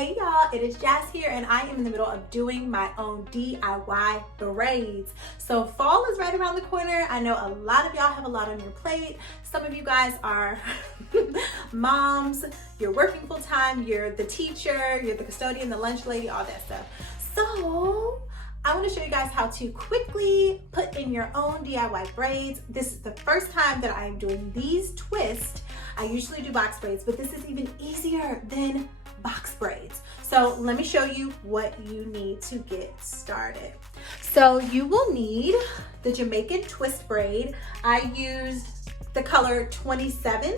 Hey y'all, it is Jazz here and I am in the middle of doing my own DIY braids. So fall is right around the corner. I know a lot of y'all have a lot on your plate. Some of you guys are moms, you're working full time, you're the teacher, you're the custodian, the lunch lady, all that stuff. So I want to show you guys how to quickly put in your own DIY braids. This is the first time that I am doing these twists. I usually do box braids, but this is even easier than box braids. So let me show you what you need to get started. So you will need the Jamaican twist braid. I used the color 27.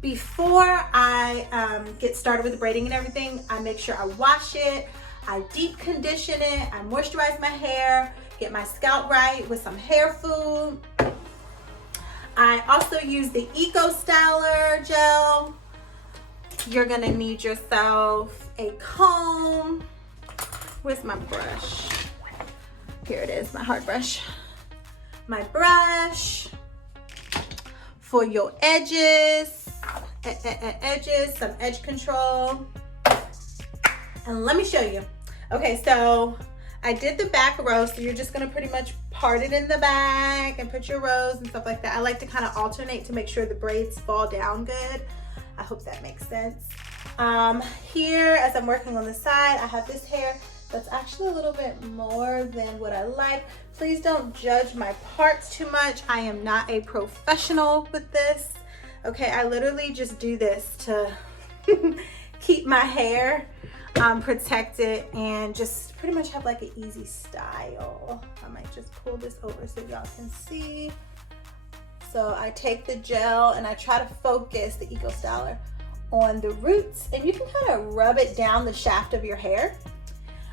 Before I get started with the braiding and everything, I make sure I wash it, I deep condition it, I moisturize my hair, get my scalp right with some hair food. I also use the Eco Styler gel. You're gonna need yourself a comb. Where's my brush? Here it is, my hard brush. My brush for your edges, some edge control. And let me show you. Okay, so I did the back row, so you're just gonna pretty much part it in the back and put your rows and stuff like that. I like to kind of alternate to make sure the braids fall down good. I hope that makes sense. Here, as I'm working on the side, I have this hair that's actually a little bit more than what I like. Please don't judge my parts too much. I am not a professional with this. Okay, I literally just do this to keep my hair protected and just pretty much have like an easy style. I might just pull this over so y'all can see. So I take the gel and I try to focus the Eco Styler on the roots, and you can kind of rub it down the shaft of your hair.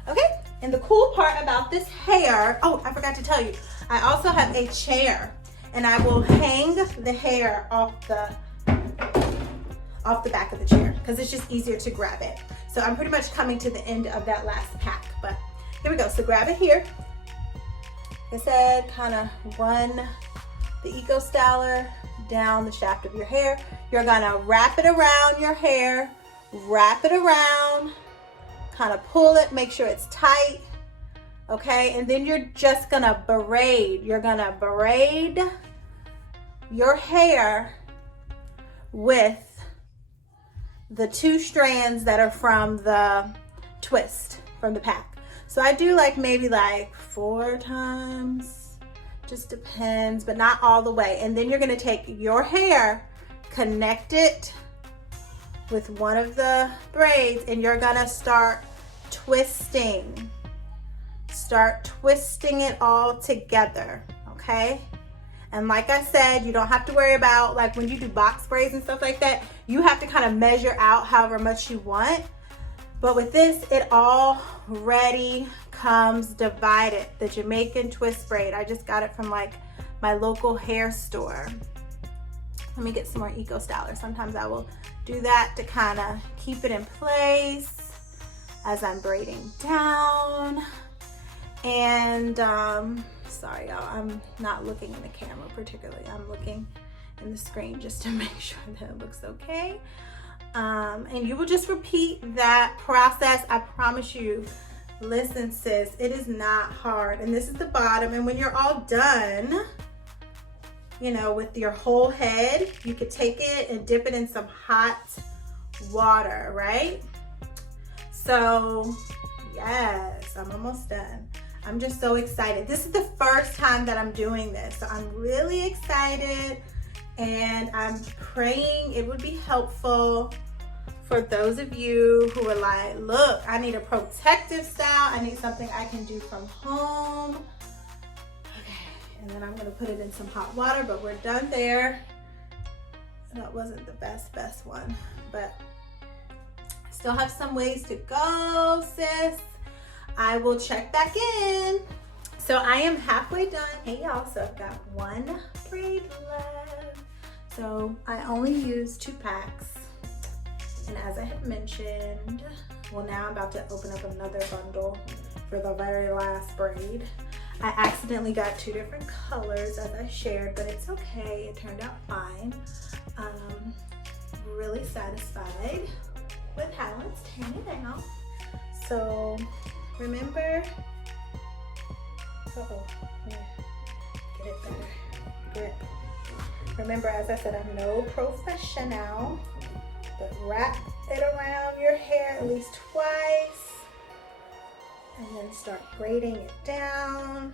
Okay, and the cool part about this hair, oh, I forgot to tell you, I also have a chair and I will hang the hair off the back of the chair because it's just easier to grab it. So I'm pretty much coming to the end of that last pack, but here we go. So grab it here. Like I said, kind of run the Eco Styler down the shaft of your hair. You're gonna wrap it around your hair, wrap it around, kind of pull it, make sure it's tight, okay? And then you're just gonna braid. You're gonna braid your hair with the 2 strands that are from the twist, from the pack. So I do like maybe like 4 times, just depends, but not all the way. And then you're gonna take your hair, connect it with one of the braids, and you're gonna start twisting. Start twisting it all together, okay? And like I said, you don't have to worry about, like when you do box braids and stuff like that, you have to kind of measure out however much you want. But with this, it already comes divided. The Jamaican twist braid. I just got it from like my local hair store. Let me get some more Eco Styler. Sometimes I will do that to kind of keep it in place as I'm braiding down. And sorry y'all, I'm not looking in the camera particularly. I'm looking in the screen just to make sure that it looks okay. And you will just repeat that process. I promise you, listen sis, it is not hard. And this is the bottom, and when you're all done, you know, with your whole head, you could take it and dip it in some hot water, right? So yes, I'm almost done. I'm just so excited. This is the first time that I'm doing this, so I'm really excited, and I'm praying it would be helpful for those of you who are like, look, I need a protective style. I need something I can do from home. Okay, and then I'm gonna put it in some hot water, but we're done there. That wasn't the best one, but still have some ways to go, sis. I will check back in. So I am halfway done. Hey y'all, so I've got 1 braid left. So I only used 2 packs. And as I have mentioned, well, now I'm about to open up another bundle for the very last braid. I accidentally got 2 different colors as I shared, but it's okay, it turned out fine. Really satisfied. with how it's turning out. So remember, get it better, grip. Remember, as I said, I'm no professional, but wrap it around your hair at least twice, and then start braiding it down.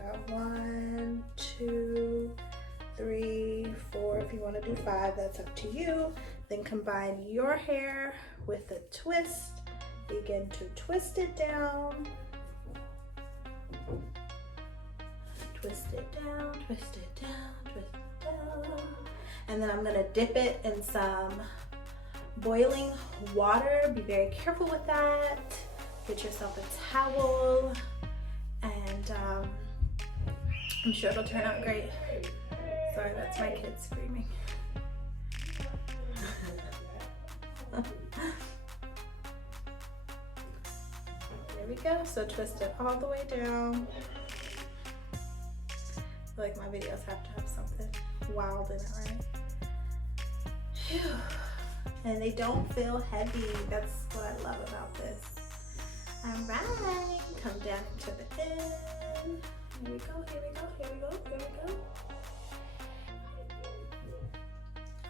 About 1, 2, 3, 4. If you want to do 5, that's up to you. Then combine your hair with a twist. Begin to twist it down. Twist it down, twist it down, twist it down. And then I'm gonna dip it in some boiling water. Be very careful with that. Get yourself a towel, and I'm sure it'll turn out great. Sorry, that's my kid screaming. There we go. So twist it all the way down. I feel like my videos have to have something wild in it, right? Phew. And they don't feel heavy. That's what I love about this. All right, come down to the end. Here we go, here we go, here we go, here we go.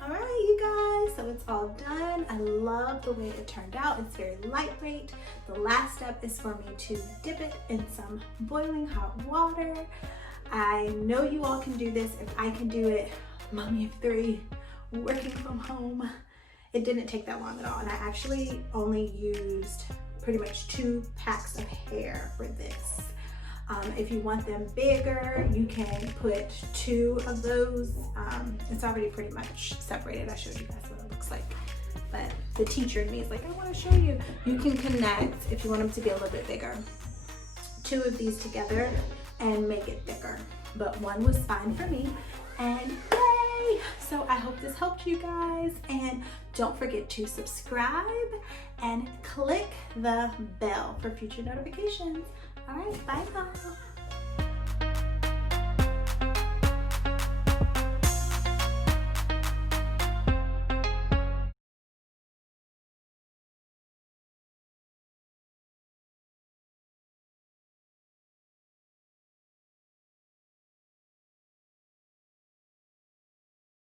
All right, you guys, so it's all done. I love the way it turned out. It's very lightweight. The last step is for me to dip it in some boiling hot water. I know you all can do this. If I can do it, mommy of 3, working from home, it didn't take that long at all. And I actually only used pretty much 2 packs of hair for this. If you want them bigger, you can put 2 of those. It's already pretty much separated. I showed you guys what it looks like. But the teacher in me is like, I want to show you. You can connect, if you want them to be a little bit bigger, 2 of these together and make it thicker. But 1 was fine for me, and yay! So I hope this helped you guys, and don't forget to subscribe and click the bell for future notifications. All right, bye now.